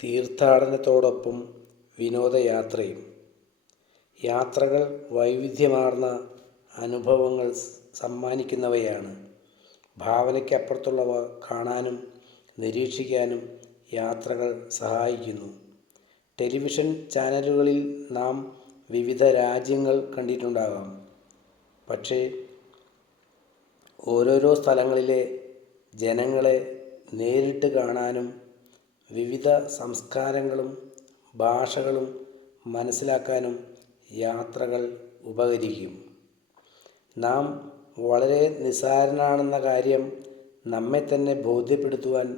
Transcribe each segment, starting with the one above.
തീർത്ഥാടനത്തോടൊപ്പം വിനോദയാത്രയും. യാത്രകൾ വൈവിധ്യമാർന്ന അനുഭവങ്ങൾ സമ്മാനിക്കുന്നവയാണ്. ഭാവനയ്ക്കപ്പുറത്തുള്ളവ കാണാനും നിരീക്ഷിക്കാനും യാത്രകൾ സഹായിക്കുന്നു. ടെലിവിഷൻ ചാനലുകളിൽ നാം വിവിധ രാജ്യങ്ങൾ കണ്ടിട്ടുണ്ടാകാം. പക്ഷേ ഓരോരോ സ്ഥലങ്ങളിലെ ജനങ്ങളെ നേരിട്ട് കാണാനും വിവിധ സംസ്കാരങ്ങളും ഭാഷകളും മനസ്സിലാക്കാനും യാത്രകൾ ഉപകരിക്കും. നാം വളരെ നിസ്സാരനാണെന്ന കാര്യം നമ്മെ തന്നെ ബോധ്യപ്പെടുത്തുവാൻ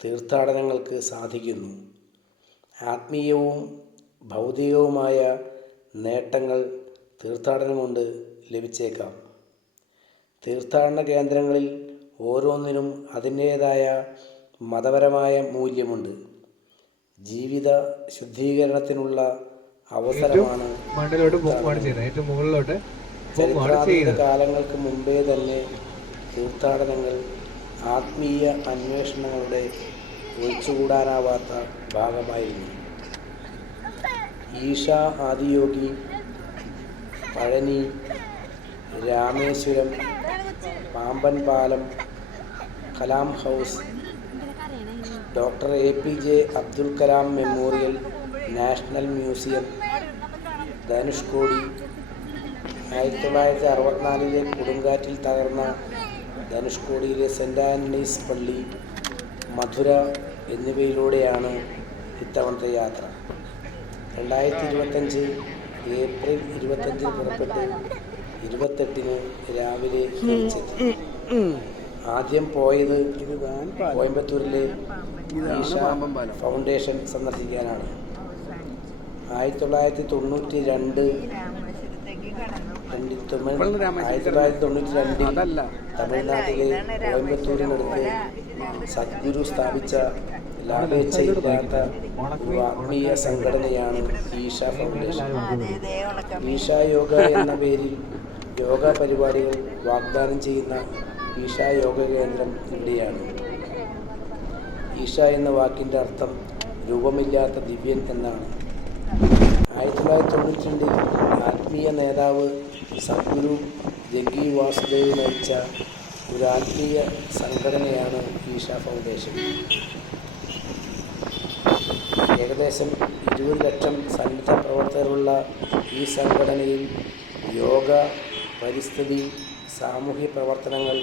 തീർത്ഥാടനങ്ങൾക്ക് സാധിക്കുന്നു. ആത്മീയവും ഭൗതികവുമായ നേട്ടങ്ങൾ തീർത്ഥാടനം കൊണ്ട് ലഭിച്ചേക്കാം. തീർത്ഥാടന കേന്ദ്രങ്ങളിൽ ഓരോന്നിനും അതിൻ്റേതായ മതപരമായ മൂല്യമുണ്ട്. ജീവിത ശുദ്ധീകരണത്തിനുള്ള അവസരമാണ്. ചരിത്രാതീത കാലങ്ങൾക്ക് മുമ്പേ തന്നെ തീർത്ഥാടനങ്ങൾ ആത്മീയ അന്വേഷണങ്ങളുടെ ഒഴിച്ചുകൂടാനാവാത്ത ഭാഗമായിരുന്നു. ഈശ ആദിയോഗി, പഴനി, രാമേശ്വരം, പാമ്പൻ പാലം, Kalam house, doctor APJ Abdul Kalam memorial national museum, Dhanushkodi, 1964 കൊടുങ്കാറ്റിൽ തകർന്ന ധനുഷ്കോടിയിലെ സെൻറ് ആൻ്റണീസ് പള്ളി, മധുര എന്നിവയിലൂടെയാണ് ഇത്തവണത്തെ യാത്ര. 2025 ഏപ്രിൽ 25 പുറപ്പെട്ട് 28 രാവിലെ തിരിച്ചെത്തി. ആദ്യം പോയത് കോയമ്പത്തൂരിലെ ഈശ ഫൗണ്ടേഷൻ സന്ദർശിക്കാനാണ്. 1992 തമിഴ്നാട്ടിലെ കോയമ്പത്തൂരിനടുത്ത് സദ്ഗുരു സ്ഥാപിച്ച ലാഭേച്ഛയില്ലാത്ത ഒരു ആത്മീയ സംഘടനയാണ് ഈശ ഫൗണ്ടേഷൻ. ഈശ യോഗ എന്ന പേരിൽ യോഗ പരിപാടികൾ വാഗ്ദാനം ചെയ്യുന്ന ഈശ യോഗ കേന്ദ്രം ഇവിടെയാണ്. ഈശ എന്ന വാക്കിൻ്റെ അർത്ഥം രൂപമില്ലാത്ത ദിവ്യൻ എന്നാണ്. 1992 ആത്മീയ നേതാവ് സദ്ഗുരു ജഗ്ഗി വാസുദേവ് നയിച്ച ഒരു ആത്മീയ സംഘടനയാണ് ഈശ ഫൗണ്ടേഷൻ. ഏകദേശം 20 ലക്ഷം സന്നദ്ധ പ്രവർത്തകരുള്ള ഈ സംഘടനയിൽ യോഗ, പരിസ്ഥിതി, സാമൂഹ്യ പ്രവർത്തനങ്ങൾ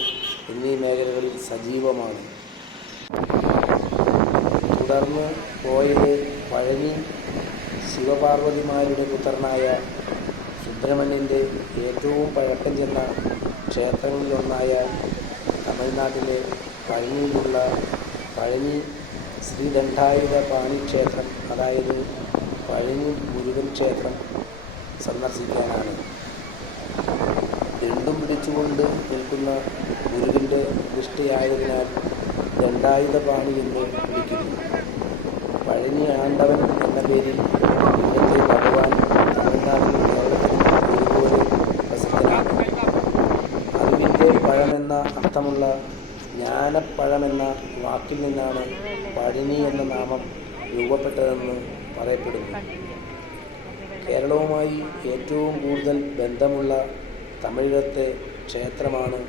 എന്നീ മേഖലകളിൽ സജീവമാണ്. തുടർന്ന് പോയത് പഴനി ശിവപാർവതിമാരുടെ പുത്രനായ സുബ്രഹ്മണ്യൻ്റെ ഏറ്റവും പഴക്കം ചെന്ന ക്ഷേത്രങ്ങളിലൊന്നായ തമിഴ്നാട്ടിലെ പഴനിയിലുള്ള പഴനി ശ്രീദണ്ഡായുധ പാണി ക്ഷേത്രം, അതായത് പഴനി മുരുകൻ ക്ഷേത്രം സന്ദർശിക്കാനാണ്. ദണ്ഡും പിടിച്ചുകൊണ്ട് നിൽക്കുന്ന മുരുകൻ്റെ പ്രതിഷ്ഠയായതിനാൽ ദണ്ഡായുധപാണി എന്ന് വിളിക്കുന്നു. പഴനി ആണ്ടവൻ എന്ന പേരിൽ ഇവിടുത്തെ ഭഗവാൻ തമിഴ്നാട്ടിലും കേരളത്തിലും ഒരുപോലെ പ്രസിദ്ധനാണ്. അറിവിൻ്റെ പഴമെന്ന അർത്ഥമുള്ള ജ്ഞാനപ്പഴമെന്ന വാക്കിൽ നിന്നാണ് പഴനി എന്ന നാമം രൂപപ്പെട്ടതെന്ന് പറയപ്പെടുന്നു. കേരളവുമായി ഏറ്റവും കൂടുതൽ ബന്ധമുള്ള തമിഴകത്തെ ക്ഷേത്രമാണ്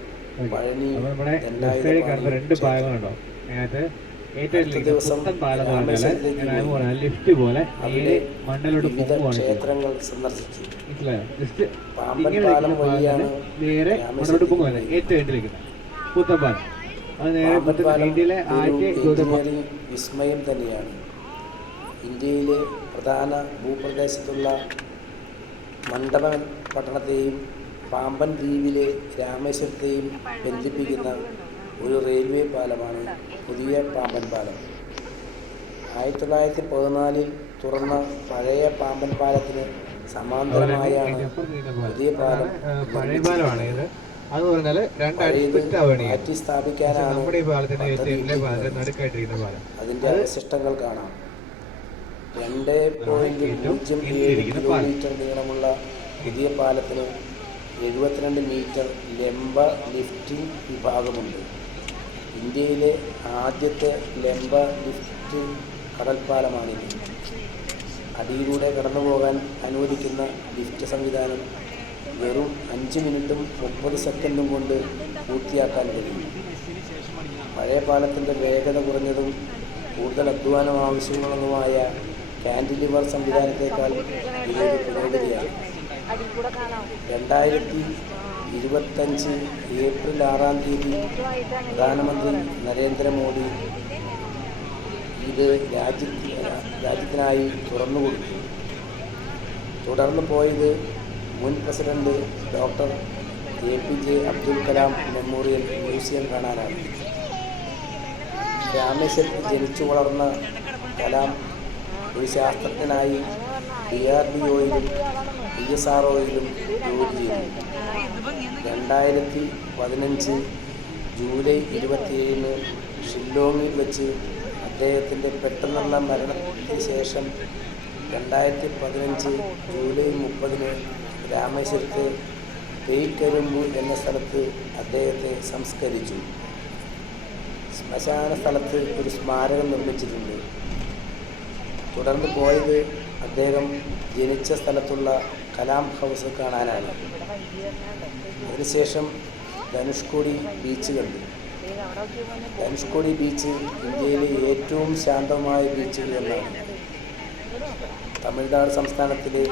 പഴനി ദണ്ഡായുധപാണി ക്ഷേത്രം. അടുത്ത ദിവസം വിവിധ ക്ഷേത്രങ്ങൾ സന്ദർശിച്ചു. പാമ്പൻ പാലം വഴിയാണ് എഞ്ചിനീയറിംഗ് വിസ്മയം തന്നെയാണ്. ഇന്ത്യയിലെ പ്രധാന ഭൂപ്രദേശത്തുള്ള മണ്ഡപം പട്ടണത്തെയും പാമ്പൻ ദ്വീപിലെ രാമേശ്വരത്തെയും ബന്ധിപ്പിക്കുന്ന ഒരു റെയിൽവേ പാലമാണ് പുതിയ പാമ്പൻ പാലം. 1914 തുറന്ന പഴയ പാമ്പൻ പാലത്തിന് സമാന്തരമായാണ് പുതിയ പാലം മാറ്റി സ്ഥാപിക്കാനാണ് അതിൻ്റെ അവശിഷ്ടങ്ങൾ കാണാം. 2.07 കിലോമീറ്റർ നീളമുള്ള പുതിയ പാലത്തിന് 72 മീറ്റർ ലംബ ലിഫ്റ്റിംഗ് വിഭാഗമുണ്ട്. ഇന്ത്യയിലെ ആദ്യത്തെ ലംബ ലിഫ്റ്റ് കടൽപ്പാലമാണിത്. അടിയിലൂടെ കടന്നുപോകാൻ അനുവദിക്കുന്ന ലിഫ്റ്റ് സംവിധാനം വെറും 5 മിനിറ്റും 30 സെക്കൻഡും കൊണ്ട് പൂർത്തിയാക്കാൻ കഴിയും. പഴയ പാലത്തിൻ്റെ വേഗത കുറഞ്ഞതും കൂടുതൽ അധ്വാനം ആവശ്യമുള്ളതുമായ കാൻറ്റിലിവർ സംവിധാനത്തേക്കാൾ ഇതൊരു പുരോഗതിയാണ്. 2025 ഏപ്രിൽ 6 പ്രധാനമന്ത്രി നരേന്ദ്രമോദി ഇത് രാജ്യത്തിനായി തുറന്നുകൊടുത്തു. തുടർന്ന് പോയത് മുൻ president doctor APJ Abdul Kalam memorial museum കാണാനാണ്. രാമേശ്വരത്ത് ജനിച്ചു വളർന്ന കലാം ഒരു ശാസ്ത്രജ്ഞനായി DRDOയിലും PSROയിലും ജോലി ചെയ്തു. 2015 ജൂലൈ 27 ഷില്ലോങ്ങിൽ വെച്ച് അദ്ദേഹത്തിൻ്റെ പെട്ടെന്നുള്ള മരണത്തിന് ശേഷം 2015 ജൂലൈ 30 രാമേശ്വരത്തെ പേയ്ക്കരുമ്പ് എന്ന സ്ഥലത്ത് അദ്ദേഹത്തെ സംസ്കരിച്ചു. ശ്മശാന സ്ഥലത്ത് ഒരു സ്മാരകം നിർമ്മിച്ചിട്ടുണ്ട്. തുടർന്ന് പോയത് അദ്ദേഹം ജനിച്ച സ്ഥലത്തുള്ള കലാം ഹൗസ് കാണാനാണ്. അതിനുശേഷം ധനുഷ്കോടി ബീച്ച് കണ്ടു. ധനുഷ്കോടി ബീച്ച് ഇന്ത്യയിലെ ഏറ്റവും ശാന്തമായ ബീച്ചുകളിലൊന്നാണ്. തമിഴ്നാട് സംസ്ഥാനത്തിലെ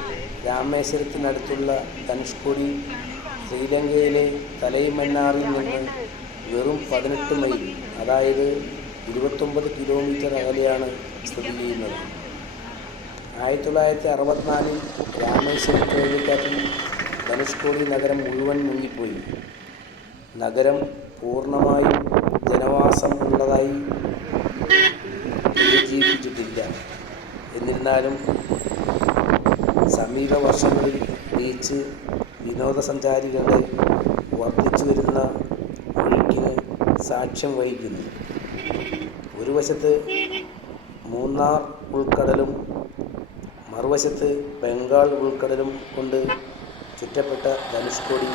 രാമേശ്വരത്തിനടുത്തുള്ള ധനുഷ്കോടി ശ്രീലങ്കയിലെ തലൈമന്നാറിൽ നിന്ന് വെറും 18 മൈൽ, അതായത് 29 കിലോമീറ്റർ അകലെയാണ് സ്ഥിതി ചെയ്യുന്നത്. 1964 രാമേശ്വരം ചുഴലിക്കാറ്റിൽ ധനുഷ്കോടി നഗരം മുഴുവൻ മുങ്ങിപ്പോയി. നഗരം പൂർണ്ണമായും ജനവാസം ഉള്ളതായി പുനരുജ്ജീവിപ്പിച്ചിട്ടില്ല. എന്നിരുന്നാലും സമീപ വർഷങ്ങളിൽ ബീച്ച് വിനോദസഞ്ചാരികളുടെ വർദ്ധിച്ചു വരുന്ന ഒഴുക്കിന് സാക്ഷ്യം വഹിക്കുന്നു. ഒരു വശത്ത് മൂന്നാർ ഉൾക്കടലും മറുവശത്ത് ബംഗാൾ ഉൾക്കടലും കൊണ്ട് ചുറ്റപ്പെട്ട ധനുഷ്കോടി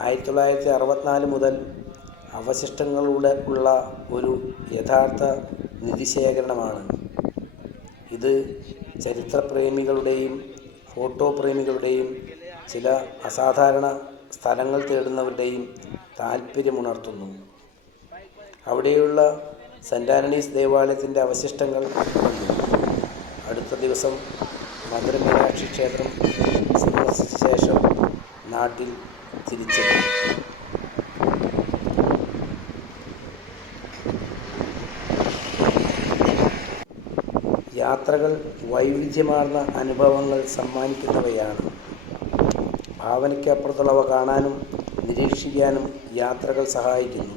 1964 മുതൽ അവശിഷ്ടങ്ങളുടെ ഉള്ള ഒരു യഥാർത്ഥ നിധിശേഖരണമാണ്. ഇത് ചരിത്രപ്രേമികളുടെയും ഫോട്ടോ പ്രേമികളുടെയും ചില അസാധാരണ സ്ഥലങ്ങൾ തേടുന്നവരുടെയും താൽപ്പര്യമുണർത്തുന്നു. അവിടെയുള്ള സെൻറ് ആൻ്റണീസ് ദേവാലയത്തിൻ്റെ അവശിഷ്ടങ്ങൾ കണ്ടു. അടുത്ത ദിവസം മധുര മീനാക്ഷി ക്ഷേത്രം സന്ദർശിച്ച ശേഷം നാട്ടിൽ തിരിച്ചെത്തി. യാത്രകൾ വൈവിധ്യമാർന്ന അനുഭവങ്ങൾ സമ്മാനിക്കുന്നവയാണ്. ഭാവനയ്ക്കപ്പുറത്തുള്ളവ കാണാനും നിരീക്ഷിക്കാനും യാത്രകൾ സഹായിക്കുന്നു.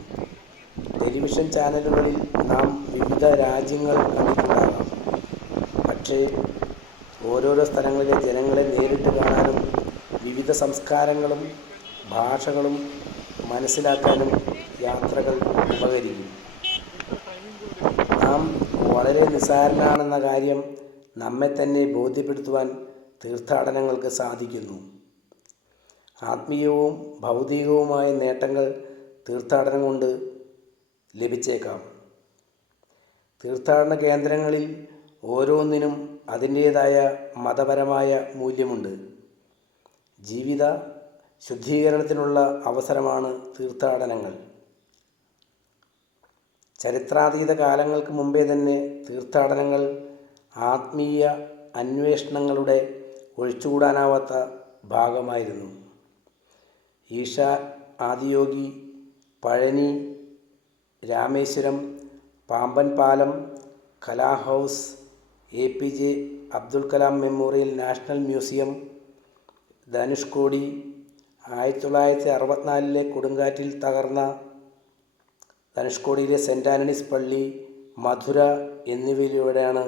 ടെലിവിഷൻ ചാനലുകളിൽ നാം വിവിധ രാജ്യങ്ങൾ കണ്ടിട്ടുണ്ടാകാം. പക്ഷേ ഓരോരോ സ്ഥലങ്ങളിലെ ജനങ്ങളെ നേരിട്ട് കാണാനും വിവിധ സംസ്കാരങ്ങളും ഭാഷകളും മനസ്സിലാക്കാനും യാത്രകൾ ഉപകരിക്കും. നാം വളരെ നിസ്സാരനാണെന്ന കാര്യം നമ്മെ തന്നെ ബോധ്യപ്പെടുത്തുവാൻ തീർത്ഥാടനങ്ങൾക്ക് സാധിക്കുന്നു. ആത്മീയവും ഭൗതികവുമായ നേട്ടങ്ങൾ തീർത്ഥാടനം കൊണ്ട് ലഭിച്ചേക്കാം. തീർത്ഥാടന കേന്ദ്രങ്ങളിൽ ഓരോന്നിനും അതിൻ്റേതായ മതപരമായ മൂല്യമുണ്ട്. ജീവിത ശുദ്ധീകരണത്തിനുള്ള അവസരമാണ് തീർത്ഥാടനങ്ങൾ. ചരിത്രാതീത കാലങ്ങൾക്ക് മുമ്പേ തന്നെ തീർത്ഥാടനങ്ങൾ ആത്മീയ അന്വേഷണങ്ങളുടെ ഒഴിച്ചുകൂടാനാവാത്ത ഭാഗമായിരുന്നു. ഈശ, ആദിയോഗി, പഴനി, രാമേശ്വരം, പാമ്പൻ പാലം, Kalam house, APJ Abdul Kalam memorial national museum, Dhanushkodi, 1964 കൊടുങ്കാറ്റിൽ തകർന്ന ധനുഷ്കോടിയിലെ സെൻറ് ആൻ്റണീസ് പള്ളി, മധുര എന്നിവയിലൂടെയാണ്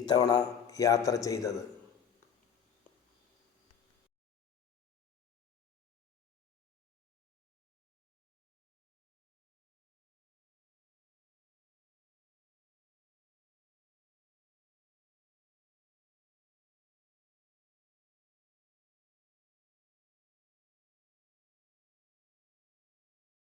ഇത്തവണ യാത്ര ചെയ്തത്.